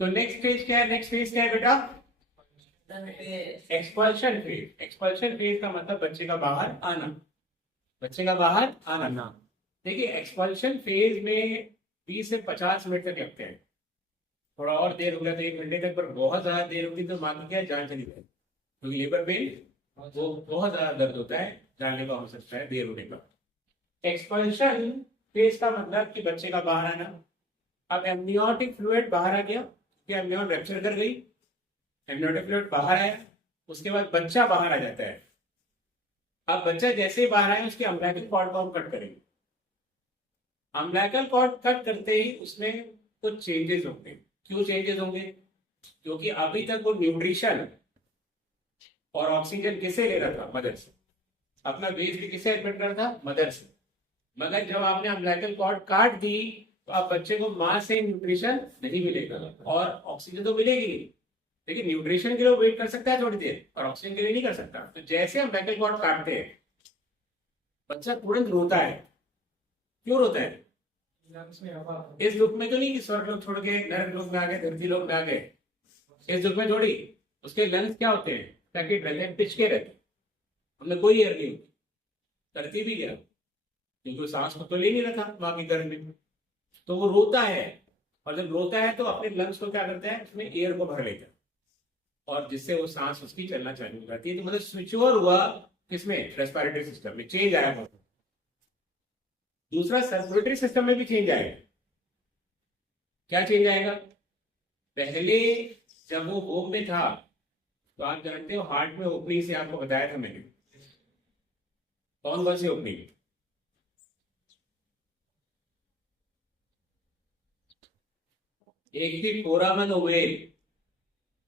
तो next phase क्या है? नेक्स्ट फेज क्या है बेटा? Expulsion phase. एक्सपल्शन फेज का मतलब बच्चे का बाहर आना, बच्चे का बाहर आना। देखिए एक्सपल्शन फेज में 20 से 50 मिनट तक लगते हैं। थोड़ा और देर हो गया तो 1 घंटे तक, पर बहुत ज्यादा देर होगी तो मान क्या जान चली जाए, क्योंकि लेबर पेन वो बहुत ज्यादा दर्द होता है, जानने का हो सकता है देर होने का। एक्सपल्शन फेज का मतलब कि बच्चे का बाहर आना। अब एमनियोटिक फ्लूइड बाहर आ गया, कि एमनियोट रैप्चर कर गई, एमनियोटिक फ्लूइड बाहर आया, उसके बाद बच्चा बाहर आ जाता है। अब बच्चा जैसे ही बाहर आए उसके अम्बिलिकल कॉर्ड को हम कट करेंगे। अम्बिलिकल कॉर्ड कट करते ही उसमें कुछ चेंजेस होंगे। क्यों चेंजेस होंगे? क्योंकि अभी तक वो न्यूट्रिशन और ऑक्सीजन किसे ले रहा था? मदर से। अपना बेस भी किसे एडमिट कर रहा था? मदर से। मगर जब आपने अम्बिलिकल कॉर्ड काट दी तो अब बच्चे को मां से न्यूट्रिशन नहीं मिलेगा और ऑक्सीजन तो मिलेगी, लेकिन न्यूट्रिशन के लिए वेट कर सकता है थोड़ी देर और ऑक्सीजन के लिए नहीं कर सकता। तो जैसे हम अम्बिलिकल कॉर्ड काटते हैं बच्चा तुरंत रोता है। क्यों रोता है? इस दुख में तो नहीं कि स्वर्ग लोग छोड़ के नरक लोग में आ गए, धरती लोग में आ गए, इस दुख में थोड़ी। उसके लंग्स क्या होते हैं? पैकेट रहते हैं, पिचके रहते हैं, उनमें कोई एयर नहीं होती। करती भी क्या, क्योंकि वो सांस को तो ले नहीं रहा था माँ के गर्भ में। तो वो रोता है, और जब रोता है तो अपने लंग्स को क्या करता है? उसमें एयर को भर लेता है, और जिससे वो सांस उसकी चलना चालू हो जाती है। तो मतलब स्विच ओवर हुआ किसमें? रेस्पिरेटरी सिस्टम में चेंज आया बहुत। दूसरा सर्कुलेटरी सिस्टम में भी चेंज आएगा। क्या चेंज आएगा? पहले जब वो होम में था तो आप जानते हो हार्ट में ओपनिंग से आपको बताया था मैंने, कौन कौन सी ओपनिंग? एक थी फोरामन ओवेल,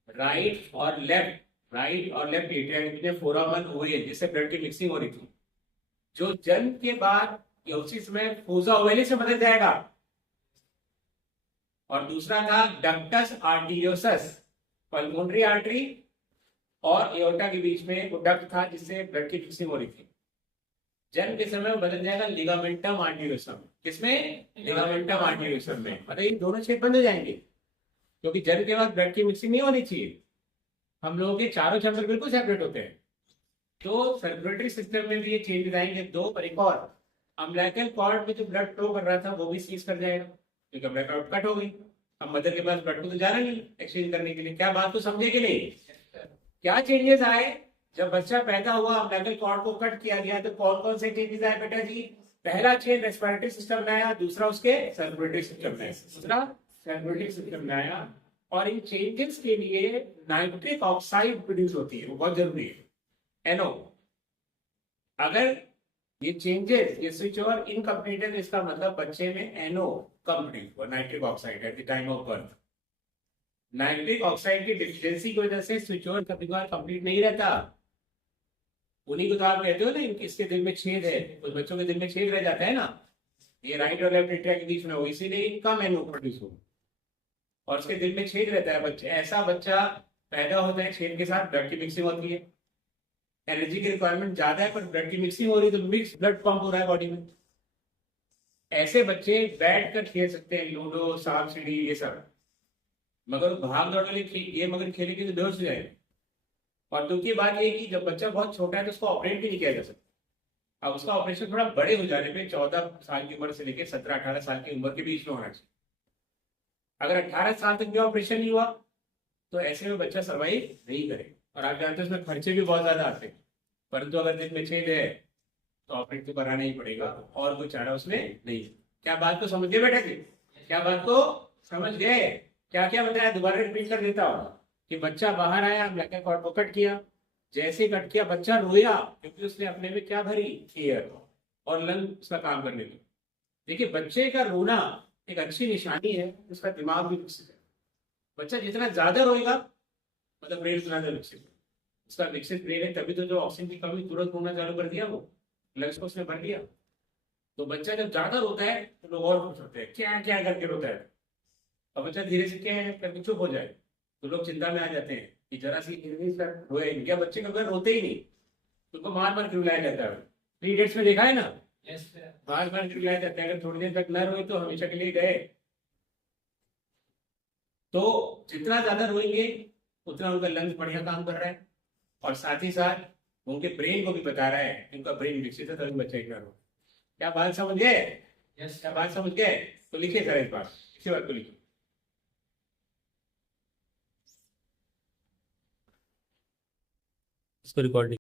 राइट और लेफ्ट, राइट और लेफ्ट एट्रिया फोरामन ओवेल, जिससे ब्लड की मिक्सिंग हो रही थी। जो जन्म के बाद उसी समय फोजा ओवेली से बदल जाएगा। और दूसरा था डक्टस आर्टियोसस, पल्मोनरी आर्टरी और एओर्टा के बीच में वो डक्ट था जिससे ब्लड की मिक्सिंग हो रही थी। जन्म के समय में बदल जाएगा लिगामेंटम आर्टियोसम। किसमें? लिगामेंटम आर्टियोसम में। मतलब ये दोनों छेद बंद हो जाएंगे, क्योंकि जन्म के बाद ब्लड की मिक्सिंग नहीं होनी चाहिए। हम लोगों के चारों चैप्टर बिल्कुल सेपरेट होते हैं। तो सर्कुलेटरी सिस्टम में भी ये चेंजेस आएंगे दो। पर एक और, अम्बिलिकल कॉर्ड में जो ब्लड फ्लो कर रहा था वो भी सीज कर जाएगा, क्योंकि अम्बिलिकल कॉर्ड कट हो गई। अब मदर के पास ब्लड को तो जाना नहीं एक्सचेंज करने के लिए। क्या बात को समझे कि नहीं? क्या चेंजेस आए जब बच्चा पैदा हुआ? अम्बिलिकल कॉर्ड को कट किया गया तो कौन कौन से चेंजेस आए बेटा जी? पहला चेंज रेस्पिरेटरी सिस्टम में आया, दूसरा उसके सर्कुलेटरी सिस्टम में, दूसरा सर्कुलेटरी सिस्टम में आया। और इन चेंजेस के लिए नाइट्रिक ऑक्साइड प्रोड्यूस होती है, वो बहुत जरूरी है, NO। अगर ये चेंजेस, ये स्विच ओवर इनकम्प्लीट है तो इसका मतलब बच्चे में NO कंप्लीट और nitric oxide at the time of birth. Nitric oxide की डिफिशियंसी की वजह से स्विच ओवर कभी कभार कंप्लीट नहीं रहता। उन्हीं को तो आप कहते हो ना इनके, इसके दिल में छेद है, कुछ बच्चों के दिल में छेद रह जाता है ना, ये राइट और लेफ्ट एट्रिया के बीच में हो, इसीलिए कम NO प्रोड्यूस हो और उसके दिल में छेद रहता है। बच्चे, ऐसा बच्चा पैदा होता है छेद के साथ, ब्लड की मिक्सिंग होती है, एनर्जी की रिक्वायरमेंट ज्यादा है पर ब्लड की मिक्सिंग हो रही है तो मिक्स ब्लड पंप हो रहा है बॉडी में। ऐसे बच्चे बैठ कर खेल सकते हैं लूडो, सांप सीढ़ी, ये सब, मगर भाग दौड़ वाली गेम अगर खेलेगी तो बेहोश हो जाएगा। और दूसरी बात ये कि जब बच्चा बहुत छोटा है तो उसको ऑपरेट भी नहीं किया जा सकता। अब उसका ऑपरेशन थोड़ा बड़े हो जाने पे 14 साल की उम्र से लेकर 17-18 साल की उम्र के बीच में होना चाहिए। अगर 18 साल तक भी ऑपरेशन नहीं हुआ तो ऐसे में बच्चा सर्वाइव नहीं करेगा। और आप जानते हैं उसमें खर्चे भी बहुत ज्यादा आते हैं, परंतु अगर दिल में छेद है तो ऑपरेट तो कराना ही पड़ेगा और कोई चारा उसमें नहीं। क्या बात को समझ गए बेटा जी? क्या बात को समझ गए? क्या क्या बताया, दोबारा रिपीट कर देता हूँ कि बच्चा बाहर आया, अम्बिलिकल कॉर्ड को कट किया, जैसे कट किया बच्चा रोया क्योंकि उसने अपने में क्या भरी? एयर, और लंग उसका काम करने लगे। देखिए बच्चे का रोना एक अच्छी निशानी है, उसका दिमाग भी विकसित है। बच्चा जितना ज्यादा रोएगा मतलब ब्रेन उतना ज्यादा विकसित है, उसका विकसित ब्रेन है, तभी तो जो ऑक्सीजन की कमी तुरंत होना चालू कर दिया वो लंग्स को उसने भर लिया। तो बच्चा जब ज्यादा रोता है तो लोग और खुश होते हैं, क्या क्या करके रोता है। और बच्चा धीरे से क्या है करके चुप हो जाए तो लोग चिंता में आ जाते हैं कि जरा सी रोए, क्या बच्चे का रोते ही नहीं तो उनको मार मार खिलाया जाता है। 3 इडियट्स में देखा है ना, मार मार खिलाया जाता है। अगर थोड़ी देर तक न रोए तो हमेशा के लिए गए। तो जितना ज्यादा रोएंगे उतना उनका लंग्स बढ़िया काम कर रहा है, और साथ ही साथ उनके ब्रेन को भी बता रहा है, उनका ब्रेन विकसित है तभी बच्चा इतना रो। क्या बात समझ गए? यस, क्या बात समझ गए? तो लिखिए सर इस बात, इसी बात को लिखिए। इसको रिकॉर्डिंग